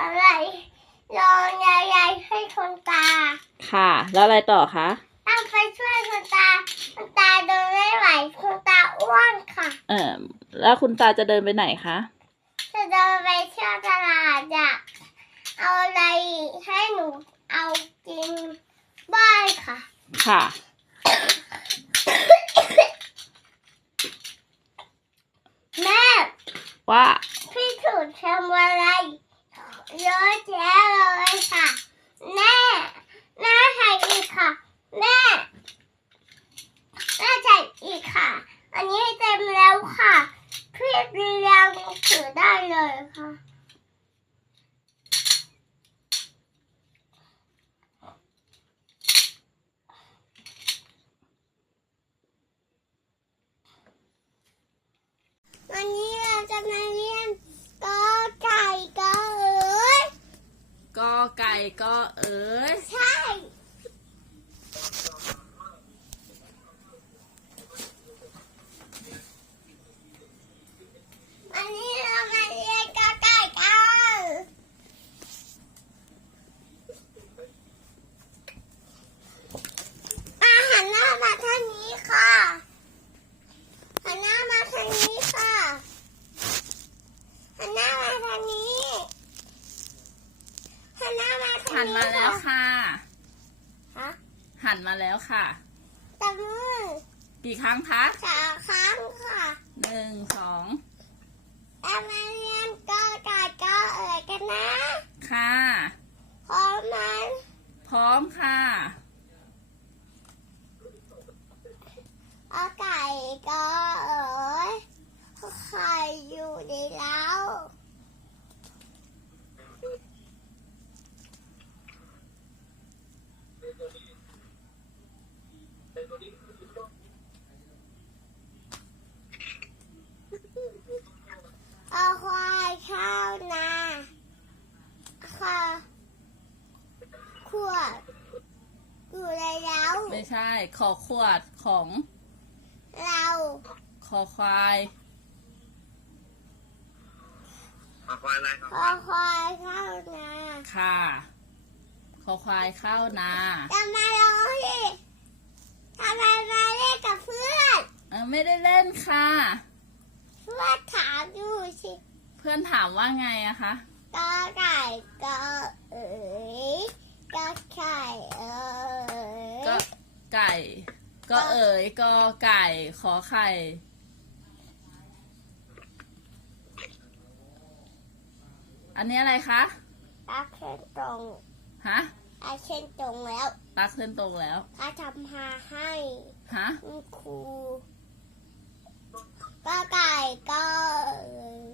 อะไรลองยายๆให้คนตา ค่ะ แล้วอะไรต่อคะ ต้องไปช่วยคนตาคนตาเดินไม่ไหวคนตาอ้วนค่ะ เออแล้วคุณตาจะเดินไปไหนคะ จะเดินไปเที่ยวตลาดอะเอาอะไรให้หนูเอากินบ้างค่ะ ค่ะ แม่ ว่าพี่ถูกทำอะไร เยอะแยะเลยค่ะแม่แม่ใส่อีกค่ะแม่แม่ใส่อีกค่ะ อันนี้เต็มแล้วค่ะพี่เรียงถือได้เลยค่ะวันนี้เราจะมาเรียนกอไก่กอเอ๋ย ก็ไก็เออ ใช่วันนี้เรามาเรียนกอไก่กันมาหันหน้ามาทางนี้ค่ะหันหน้ามาทางนี้ค่ะหันหน้ามาทางนี้หั นหน้ามาทางหันนี้มาแล้วค่ะ ฮะหันมาแล้วค่ะตบมือกี่ครั้งคะสามครั้งค่ะหนึ่งสองเรามาเรียนกอไก่กอเอ๋ยกันนะค่ะ พร้อมไหมพร้อมค่ะกอไก่กอเอ๋ยไข่อยู่ในเล้าเอาควายเข้านาค่ะขวดอยู่ในเล้า ไม่ใช่ ขอขวดของ เราคอควาย ขอควายอะไรขอพอควายเข้านาค่ะ คอควายเข้านา จะมาร้องดิทำไมมาเล่นกับเพื่อนเออไม่ได้เล่นค่ะ เพื่อนถามอยู่สิเพื่อนถามว่าไงอะคะ กอไก่กอเอ๋ยกอไข่เอ๋ก็ย ไก่ ก็เอ๋ยก็ไก่ขอไข่ อันนี้อะไรคะตักเส้นตรงฮะตักเส้นตรงแล้วตักเส้นตรงแล้วข้าทำหาให้ฮะคุณครูกอไก่กอเอ๋ย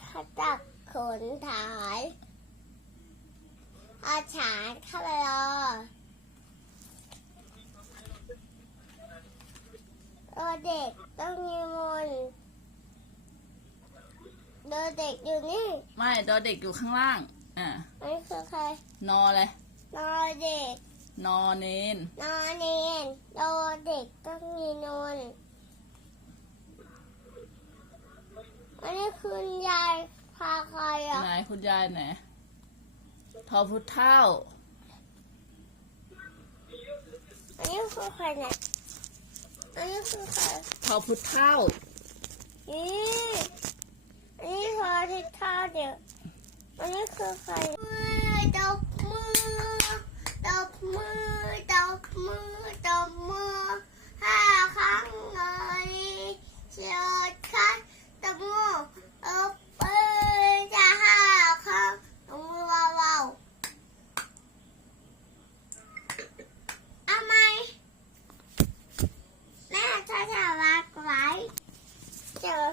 ข้าตักขนถายเอาฉานเข้าไปรอ เออเด็กต้องมีมนต์เดอเด็กอยู่นี่ ไม่ดอเด็กอยู่ข้างล่าง อ่าอันนี้คือใคร นอเลย นอเด็ก นอเนน นอเนนโดเด็กต้องมีนนท์อันนี้คุณยายพาใครอะไหนคุณยายไหนทอพุทธเท่า อันนี้คือใครเนี่ย อันนี้คือใครทอพุทธเท่า นี่อันนี้พอที่ท่าเดียวอันนี้คือใครมือดอกมือดอกมือดอกมือดอกมือห้าครั้งเลยเชียวคัดตะมือเออเปิดจะห้าครั้งตะมือว้าวว้าวเอาไหมแม่ถ้าจะวางไว้เจอ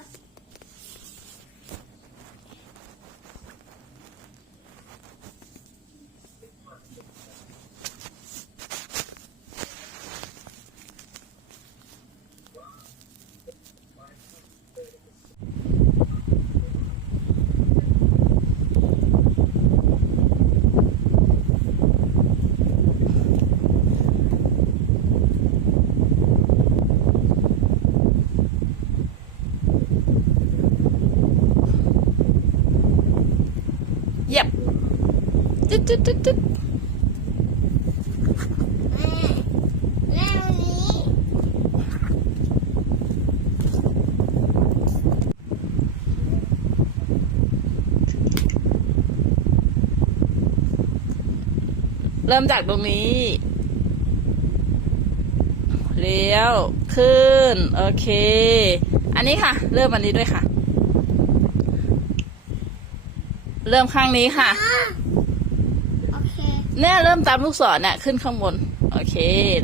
จุดจุดจุดเริ่มจากตรงนี้ เลี้ยว ขึ้น โอเค อันนี้ค่ะ เริ่มอันนี้ด้วยค่ะ เริ่มข้างนี้ค่ะ เคเนี่ยเริ่มตามลูกศรเนี่ยขึ้นข้างบน โอเค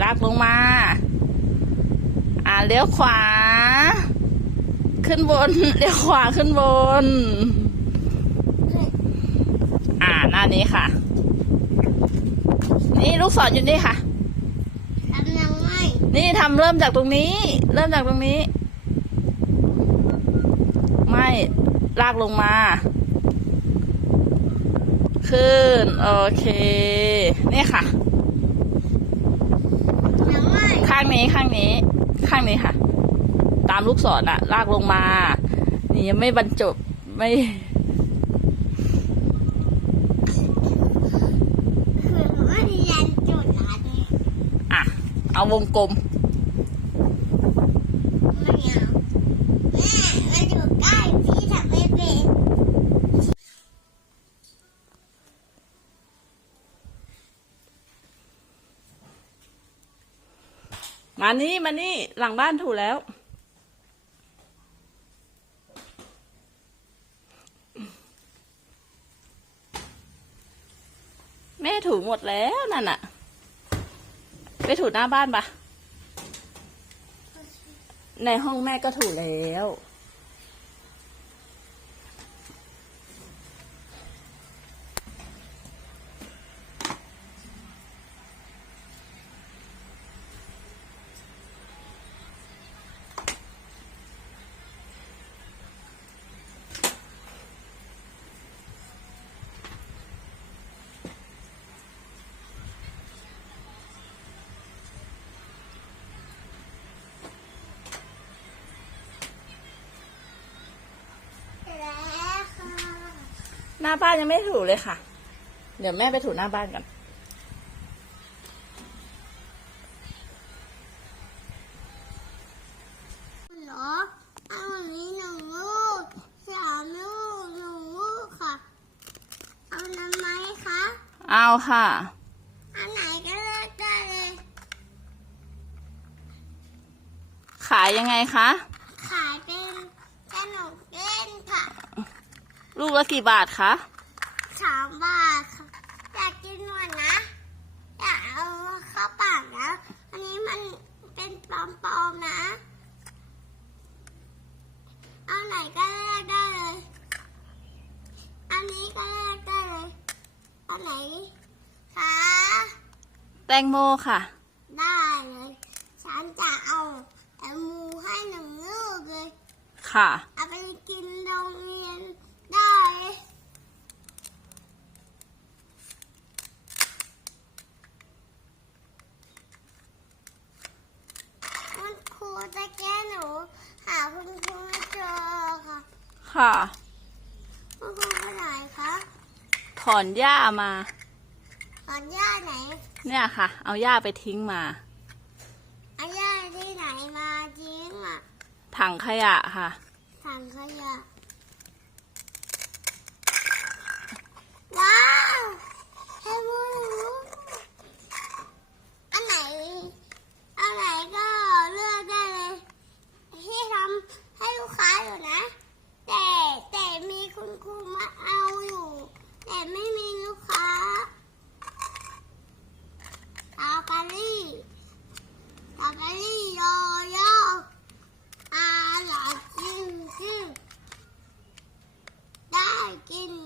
ลากลงมา อ่าเลี้ยวขวา ขึ้นบนเลี้ยวขวาขึ้นบน อ่าหน้านี้ค่ะ นี่ลูกศรอยู่นี่ค่ะกำลังไม่นี่ทำเริ่มจากตรงนี้ เริ่มจากตรงนี้ ไม่ลากลงมา ขึ้น โอเค นี่ค่ะยังไม่ข้างนี้ข้างนี้ ข้างนี้ค่ะ ตามลูกศรอะลากลงมา นี่ยังไม่บรรจบไม่คือว่าเรียนจุดละเนี่ยอะเอาวงกลมไม่เอาแม่มาอยู่ใกล้พี่ทำไม่เป็น มานี่มานี่หลังบ้านถูแล้ว แม่ถูหมดแล้วนั่นอะไปถูหน้าบ้านปะในห้องแม่ก็ถูแล้ว หน้าบ้านยังไม่ถูเลยค่ะ เดี๋ยวแม่ไปถูหน้าบ้านกันเหรอเอาวันนี้หนึ่งลูกสามลูกหนึ่งลูกค่ะ เอาน้ำไหมคะเอาค่ะ อันไหนก็เลือกได้เลย ขายยังไงคะ ขายเป็นขนมเล่นค่ะ ลูกละกี่บาทคะสามบาทค่ะอยากกินหมดนะ อยากเอาเข้าปากนะอันนี้มันเป็นปลอมๆนะ เอาไหนก็เลือกได้เลย อันนี้ก็เลือกได้เลยเอาไหนคะแตงโมค่ะ ได้เลย ฉันจะเอาแตงโมให้หนึ่งลูกเลย ค่ะ เอาไปกินโรงเรียนได้เลย คุณครูจะแก้หนู หาคุณครูไม่เจอค่ะค่ะ คุณครูไปไหนคะถอนหญ้ามาตอนย่าไหนเนี่ยค่ะ เอาหญ้าไปทิ้งมา เอาย่าที่ไหนมาจริงอะถังขยะค่ะ ถังขยะ akin.